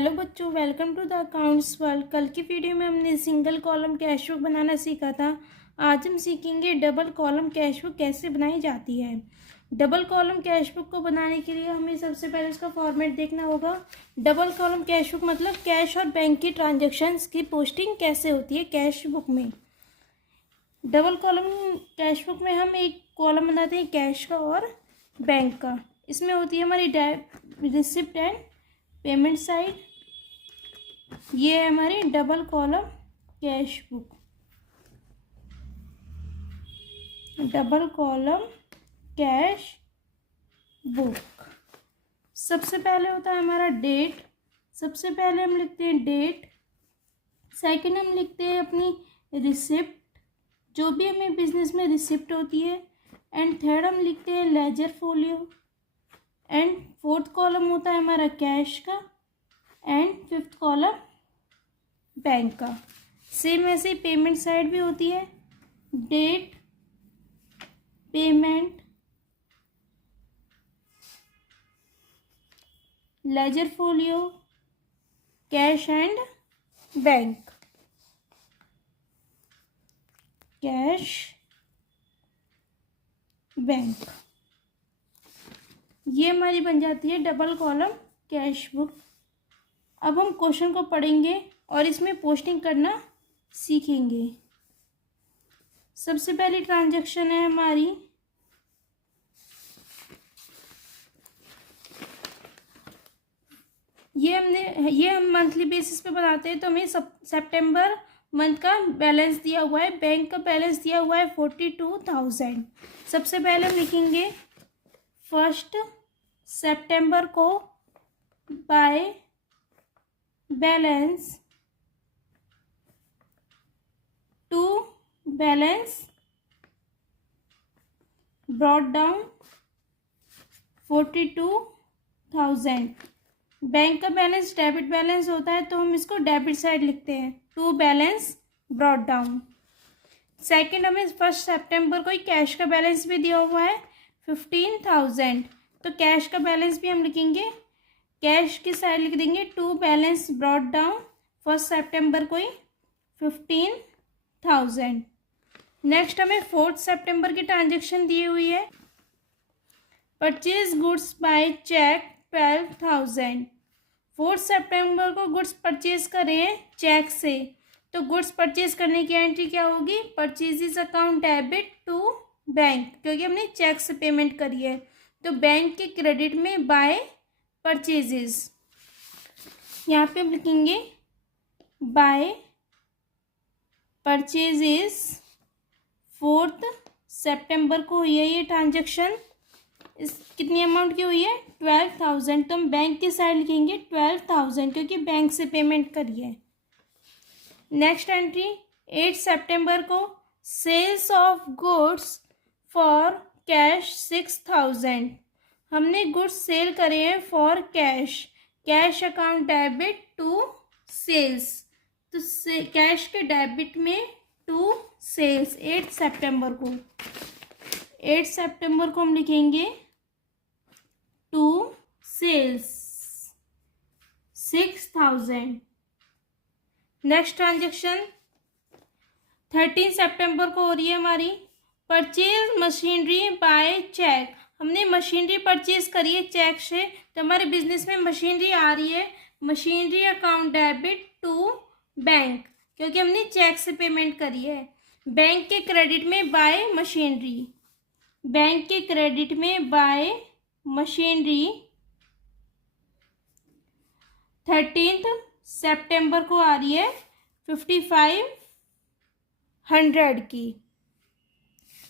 Hello बच्चों, welcome to the accounts world. कल की वीडियो में हमने सिंगल कॉलम कैश बुक बनाना सीखा था। आज हम सीखेंगे डबल कॉलम कैश बुक कैसे बनाई जाती है। डबल कॉलम कैश बुक को बनाने के लिए हमें सबसे पहले उसका फॉर्मेट देखना होगा। डबल कॉलम कैश बुक मतलब कैश और बैंक की ट्रांजेक्शन्स की पोस्टिंग कैसे होती है कैश बुक में। डबल कॉलम कैश बुक में हम एक कॉलम बनाते हैं कैश का और बैंक का। इसमें होती है हमारी रिसिप्ट एंड पेमेंट साइड। ये है हमारी double column cash book. Double column cash book सबसे पहले होता है हमारा डेट। सबसे पहले हम लिखते हैं डेट। सेकंड हम लिखते हैं अपनी रिसिप्ट, जो भी हमें बिजनेस में रिसिप्ट होती है। एंड थर्ड हम लिखते हैं ledger folio. And fourth column होता है हमारा कैश का। एंड फिफ्थ कॉलम बैंक का। सेम ऐसे ही पेमेंट साइड भी होती है, date, payment, ledger folio, cash and bank. Cash, bank, ये हमारी बन जाती है डबल कॉलम कैश बुक। अब हम क्वेश्चन को पढ़ेंगे और इसमें पोस्टिंग करना सीखेंगे। सबसे पहली ट्रांजैक्शन है हमारी ये हम मंथली बेसिस पे बनाते हैं। तो हमें सितंबर मंथ का बैलेंस दिया हुआ है, बैंक का बैलेंस दिया हुआ है 42,000। सबसे पहले हम लिखेंगे 1 सितंबर को by balance to balance brought down 42,000। Bank का बैलेंस डेबिट बैलेंस होता है तो हम इसको डेबिट साइड लिखते हैं, to balance brought down. Second हमें 1 सितंबर को ही कैश का बैलेंस भी दिया हुआ है 15,000, तो कैश का बैलेंस भी हम लिखेंगे, कैश की साइड लिख देंगे टू बैलेंस ब्रॉट डाउन 1 सितंबर को ही 15,000। नेक्स्ट हमें 4 सितंबर की ट्रांजेक्शन दी हुई है, परचेज गुड्स बाय चेक 12,000। 4 सितंबर को गुड्स परचेज करें चेक से, तो गुड्स परचेज करने की एंट्री क्या होगी, purchases account debit to bank, क्योंकि हमने चेक से पेमेंट करी है। तो बैंक के क्रेडिट में बाय परचेजेस, यहाँ पे हम लिखेंगे बाय परचेजेस। 4 सितंबर को हुई है ये ट्रांजेक्शन। इस कितनी अमाउंट की हुई है 12,000, तो हम बैंक की साइड लिखेंगे 12,000 क्योंकि बैंक से पेमेंट करी है। नेक्स्ट एंट्री 8 सितंबर को sales of goods for cash 6,000। हमने गुड्स सेल करे हैं for cash, cash account debit to sales, तो कैश के डेबिट में टू सेल्स। 8 सितंबर को हम लिखेंगे टू सेल्स 6,000। नेक्स्ट ट्रांजेक्शन 13 सितंबर को हो रही है हमारी, परचेज मशीनरी बाय चेक। हमने मशीनरी परचेज करी है चेक से, तो हमारे बिजनेस में मशीनरी आ रही है, machinery account debit to bank, क्योंकि हमने चेक से पेमेंट करी है। बैंक के क्रेडिट में बाय मशीनरी, बैंक के क्रेडिट में बाय मशीनरी 13 सितंबर को आ रही है 5,500 की।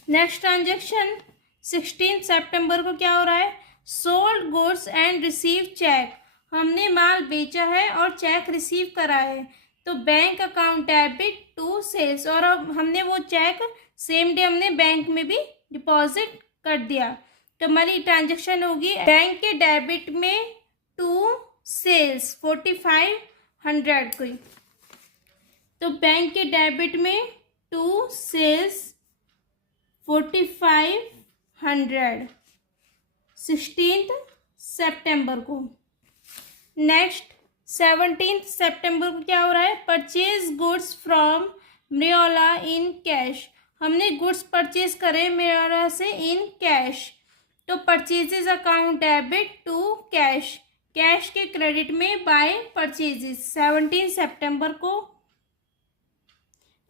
नेक्स्ट ट्रांजेक्शन 16 सितंबर को क्या हो रहा है, sold goods and receive cheque. हमने माल बेचा है और चेक रिसीव करा है, तो bank account debit to sales, और अब हमने वो चेक सेम डे हमने बैंक में भी डिपॉजिट कर दिया, तो हमारी ट्रांजेक्शन होगी बैंक के डेबिट में टू सेल्स 4,500 को। तो बैंक के डेबिट में टू सेल्स 4,500 16 सितंबर को। नेक्स्ट 17 सितंबर को क्या हो रहा है, purchase goods from Mariola in cash. हमने गुड्स परचेज करे मरियोला से इन कैश, तो purchases account debit to cash, cash के क्रेडिट में बाय परचेजेस। 17 सितंबर को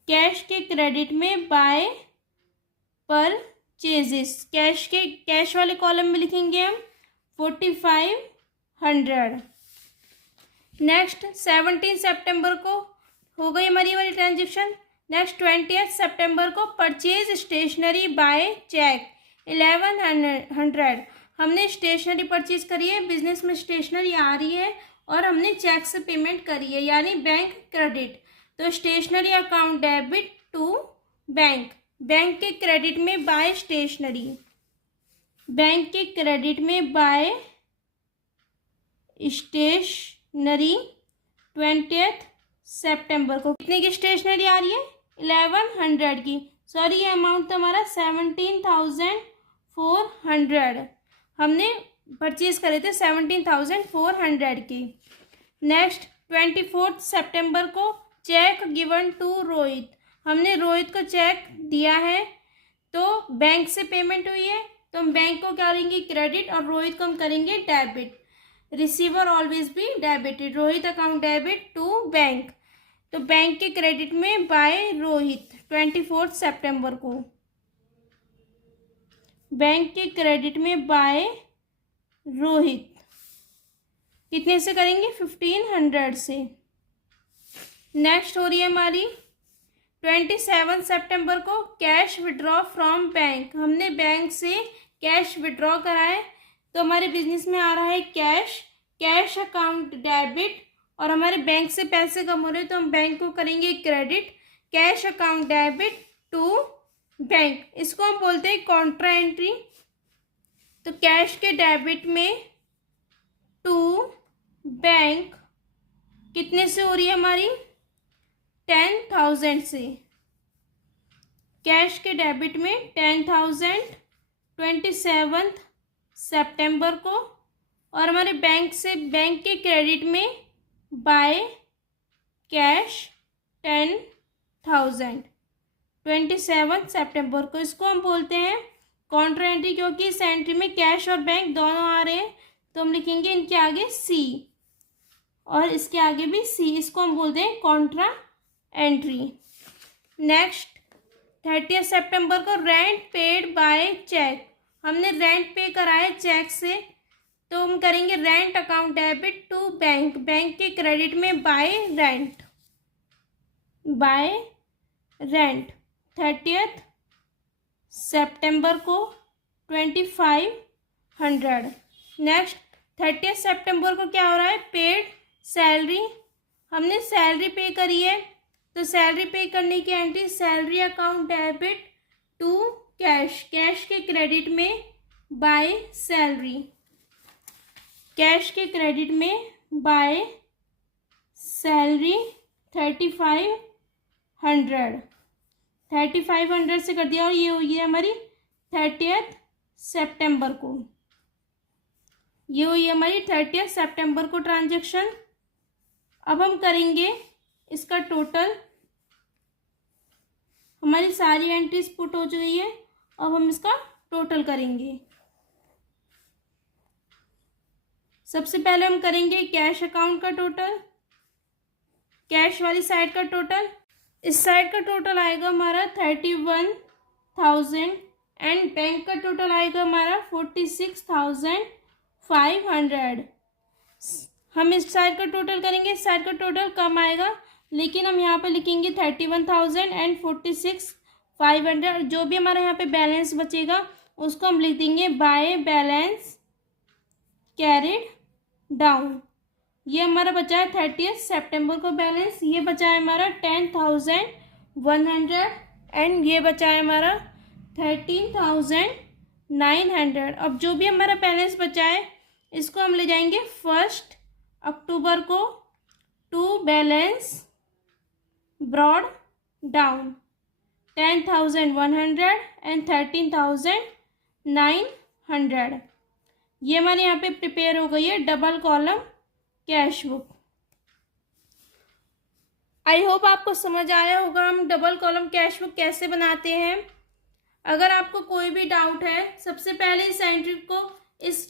कैश के क्रेडिट में बाय परचेजेस, कैश वाले कॉलम में लिखेंगे हम 4500। नेक्स्ट 17 सितंबर को हो गई हमारी वाली ट्रांजेक्शन। नेक्स्ट 20 सितंबर को परचेज स्टेशनरी बाय चेक 1100। हमने स्टेशनरी परचेज करी है, बिजनेस में स्टेशनरी आ रही है और हमने चेक से पेमेंट करी है, यानी बैंक क्रेडिट। तो stationery account debit to bank, bank के क्रेडिट में बाय स्टेशनरी, बैंक के क्रेडिट में बाय स्टेशनरी 20 सितंबर को। कितने की स्टेशनरी आ रही है, 1100 की। सॉरी, ये अमाउंट तो हमारा 17,400 हमने परचेज करे थे, 17,400 की। नेक्स्ट 24 सितंबर को चेक गिवन टू रोहित, हमने रोहित को चेक दिया है, तो बैंक से पेमेंट हुई है, तो हम बैंक को क्या करेंगे, क्रेडिट, और रोहित को हम करेंगे debit. Receiver always be debited, Rohit account debit to bank, तो बैंक के क्रेडिट में बाय रोहित 24 सितंबर को, बैंक के क्रेडिट में बाय रोहित कितने से करेंगे, 1500 से। नेक्स्ट हो रही है हमारी 27 सितंबर को कैश विड्रॉ फ्रॉम बैंक, हमने बैंक से कैश विड्रॉ करा है, तो हमारे बिजनेस में आ रहा है कैश, कैश अकाउंट डेबिट, और हमारे बैंक से पैसे कम हो रहे हैं तो हम बैंक को करेंगे credit, cash account debit to bank, इसको हम बोलते हैं कॉन्ट्रा एंट्री। तो कैश के डेबिट में टू बैंक कितने से हो रही है हमारी, 10,000 से, कैश के डेबिट में 10,000 27 सितंबर को, और हमारे बैंक से बैंक के क्रेडिट में बाय कैश 10,000 27 सितंबर को, इसको हम बोलते हैं कॉन्ट्रा एंट्री, क्योंकि इस एंट्री में कैश और बैंक दोनों आ रहे हैं, तो हम लिखेंगे इनके आगे सी और इसके आगे भी सी, इसको हम बोलते हैं कॉन्ट्रा एंट्री। नेक्स्ट 30 सितंबर को रेंट पेड बाय चेक, हमने रेंट पे कराया चेक से, तो हम करेंगे rent account debit to bank, bank के क्रेडिट में बाय रेंट, बाय रेंट 30 सितंबर को 2500। नेक्स्ट 30 सितंबर को क्या हो रहा है, पेड सैलरी, हमने सैलरी पे करी है, तो सैलरी पे करने की entry salary account debit to cash, cash के क्रेडिट में बाय सैलरी, कैश के क्रेडिट में बाय सैलरी 3500 से कर दिया, और ये हुई है हमारी 30 सितंबर को, ये हुई हमारी 30 सितंबर को ट्रांजैक्शन। अब हम करेंगे इसका टोटल, हमारी सारी एंट्रीज पुट हो चुकी है, अब हम इसका टोटल करेंगे। सबसे पहले हम करेंगे कैश अकाउंट का टोटल, कैश वाली साइड का टोटल, इस साइड का टोटल आएगा हमारा 31,000 एंड बैंक का टोटल आएगा हमारा 46,500। हम इस साइड का टोटल करेंगे, इस साइड का टोटल कम आएगा, लेकिन हम यहाँ पे लिखेंगे 31,000 एंड 46,500, जो भी हमारा यहाँ पे बैलेंस बचेगा उसको हम लिख देंगे बाय बैलेंस कैरिड डाउन। ये हमारा बचा है 30 सितंबर को बैलेंस, ये बचा है हमारा 10,100 एंड ये बचा है हमारा 13,900। अब जो भी हमारा बैलेंस बचा है इसको हम ले जाएंगे 1 अक्टूबर को to balance brought down 10,100 and 13,900। ये हमारे यहाँ पे प्रिपेयर हो गई है double column cash book. I hope आपको समझ आया होगा हम डबल कॉलम कैश बुक कैसे बनाते हैं। अगर आपको कोई भी डाउट है, सबसे पहले इस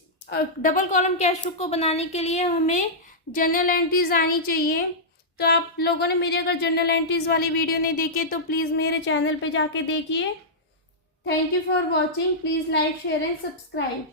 डबल कॉलम कैश बुक को बनाने के लिए हमें जर्नल एंट्रीज आनी चाहिए। तो आप लोगों ने मेरी अगर जर्नल एंट्रीज वाली वीडियो नहीं देखी तो प्लीज़ मेरे चैनल पे जाके देखिए। Thank you for watching. Please like share and subscribe.